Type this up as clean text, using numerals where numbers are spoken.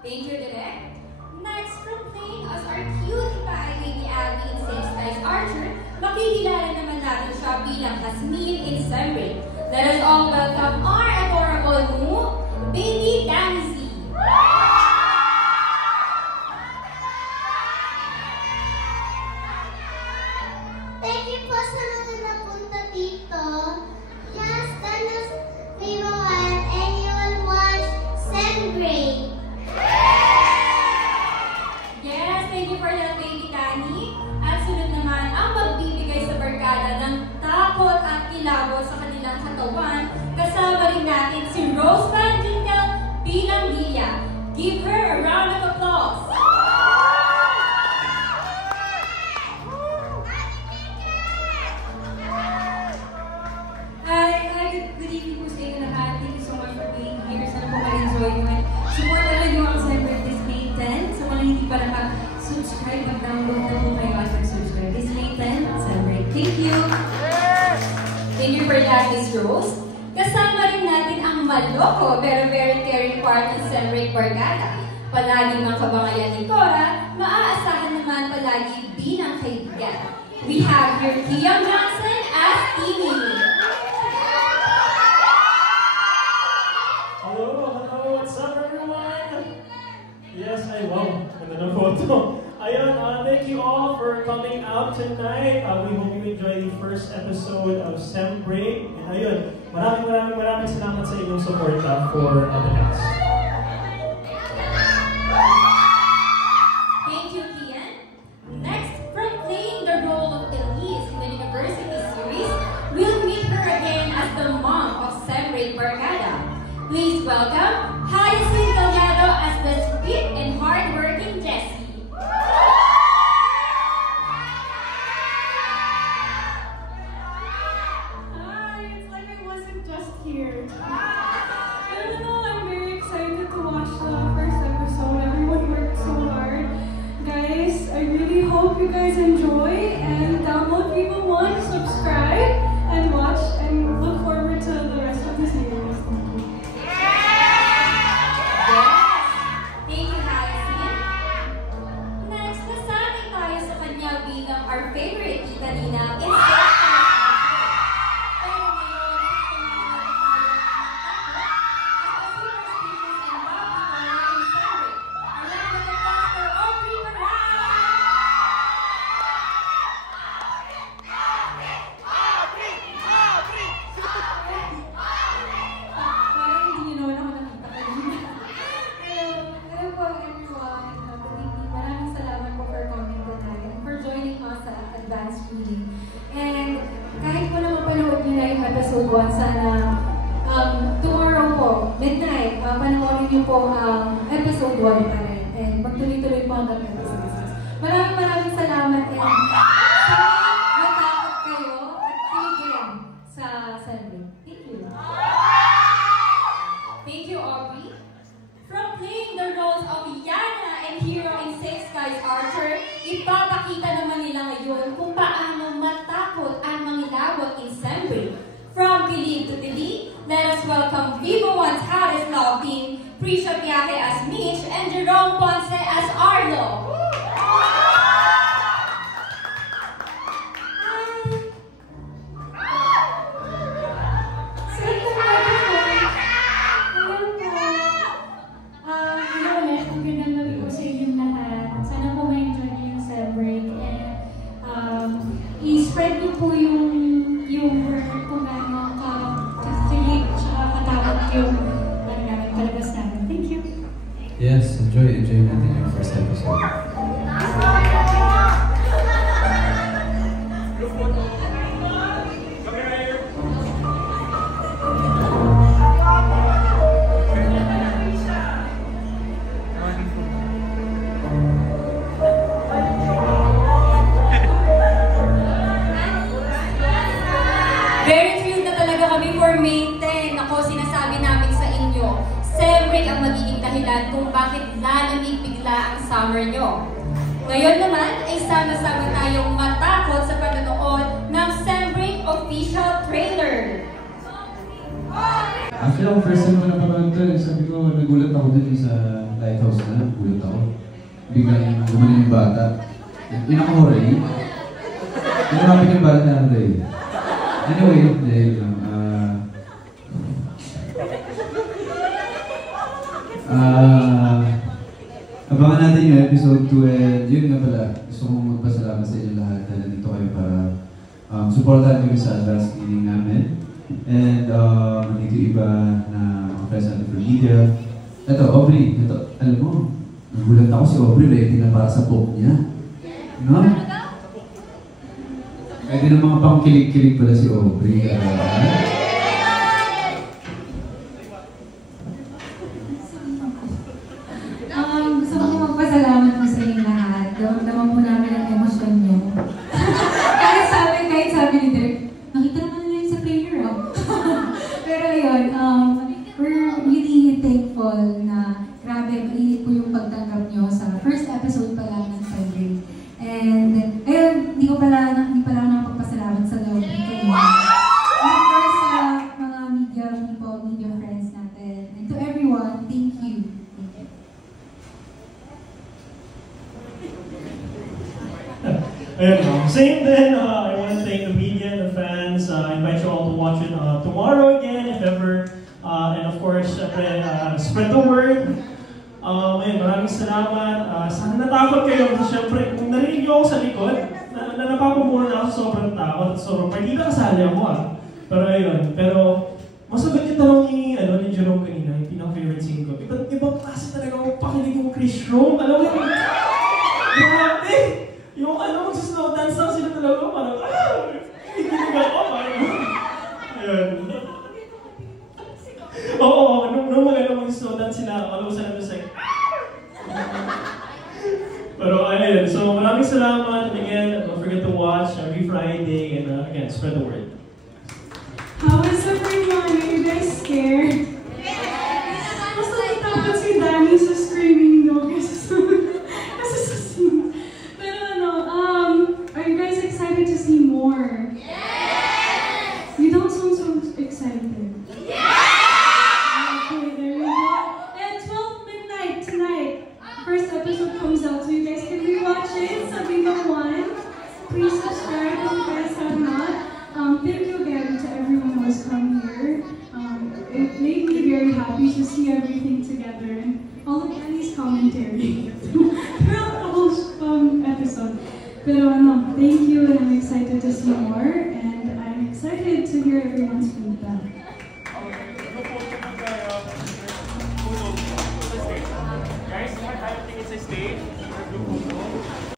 Thank you, Direk. Next, from playing as our cutie pie baby Abby in St. Skies Archer, makikilala naman natin siya bilang Hasmin in Sembric. Let us all welcome our adorable new baby Danny Z. Thank you po sa mga napunta dito. Just turn us Vivo One and you will watch Sembric. Yes, thank you for that, baby Danny. At sunod naman ang magbibigay sa barkada ng takot at kilabot sa kanilang katawan. Kasama rin natin si Rose Van Ginkel bilang Lilia. Give her a round of applause. Good evening po sa inyo lahat. Thank you so much for being here. Sana po ma-enjoy nyo. Support naman nyo ang Sembric this May 10. Sa mga hindi pa naka-subscribe, mag-download na po kayo at mag-subscribe. This May 10, Sembric. Thank you! Thank you for that, Miss Rose. Kasama rin natin ang maloko pero very caring part ng Sembric Barkada. Palaging mga kabangayan ni Cora, maaasahan naman palagi bilang kaibigan. We have here Kiam Johnson as Timmy. Hello, what's up everyone? Yes, I wow, ganda ng photo. Ayun, thank you all for coming out tonight. We hope you enjoy the first episode of Sembric. And ayun, maraming salamat sa inyong support for the cast. Thank you, Kian. Next, from playing the role of Elise in the University series, we'll meet her again as the mom of Sembric Barkada. Please welcome Hyacinth Delgado as the sweet and hardworking Jessie. Hi, it's like I wasn't just here. I don't know, I'm very excited to watch the first episode. Everyone worked so hard. Guys, I really hope you guys enjoy and download Vivo One, subscribe, and watch and look forward to the rest of the series. Our favorite tita Nina is and kahit po na mapanood nyo na yung episode 1, sana tomorrow po, midnight, panoorin nyo po ang episode 1 pa rin. And magtuloy-tuloy po hanggang episode 6. Maraming salamat and matakot kayo at kiligin sa Sembric. Thank you. Thank you, Aubrey. From playing the roles of Yana and Hero in St. Skies Archer, ipapakita naman nila ngayon kung paano matakot ang mangilabot in Sembric. From Believe to Believe, let us welcome Vivo One's hottest love team, Prisha Piaque as Mitch and Jerome Ponce as Arlo. I-spread niyo po yung word kung gaano ka-kilig at katakot yung palabas namin. Thank you. Yes, enjoy natin yung first episode. Very thrilled na talaga kami for May 10. Ako, sinasabi namin sa inyo, Sembric ang magiging dahilan kung bakit lalamig bigla ang summer nyo. Ngayon naman ay sama-sama tayong matakot sa panonood ng Sembric official trailer. Actually, ako first time ko napanood to, sabi ko, nagulat ako dun sa live lighthouse na, gulat ako. Biglang gumaling yung bata. Yung ako Ray. Lumapit yung bata na Ray. Anyway, dahil lang. Abangan natin yung episode 2 and yun nga pala, gusto kong magpasalamat sa inyo lahat dahil nandito kayo para supportan kami sa advance meeting namin. And nandito iba na mga friends natin from media. Ito, Aubrey, ito, alam mo, nagulat ako si Aubrey, ready na para sa book niya. No? Pwede na mga pangkilig-kilig pala si Aubrey. Gusto ko magpasalamat po sa inyong lahat. Naman po namin ang emosyon niyo. kahit sabi ni Dirk, nakita naman nila yung sa player, oh. Pero yun, we're really thankful na grabe, mainit po yung pagtanggap niyo sa first episode pa lang ng Sunday. And ayun, hindi pala ako nakapagpasalamat sa loob ng kayo. And of course, sa mga media people, media friends natin. And to everyone, thank you. Same then, I want to thank the media and the fans. I invite you all to watch it tomorrow again, if ever. And of course, spread the word. Maraming salamat. Sana natakot kayo kasi syempre, kung narinig niyo ako sa likod, napapamura na ako sa sobrang takot. Sobrang hindi na kasali ako Pero ayun, masagot yung tanong ni Jerome kanina, yung pinaka-favorite scene ko. Ibang klase talaga ako pakinig yung Chris Rome. Alam mo yun? Grabe! Yung magsasnow dance lang sila talaga, parang, hindi ko ayun. Oo, nung mag-snow dance sila, all of a sudden, just like, Pero ayun, so maraming salamat. And again, don't forget to watch every Friday. And again, spread the word. How is everyone? Are you guys scared? Mas natatakot si Danny sa screaming no kasi sa scene. Pero are you guys excited to see more? Yes! You don't sound so excited. First episode comes out, so you guys can rewatch it. Sabrina 1. Please subscribe if you guys have not. Thank you again to everyone who has come here. It made me very happy to see everything together and all of Annie's commentary throughout the whole episode. Pero thank you, and I'm excited to see more.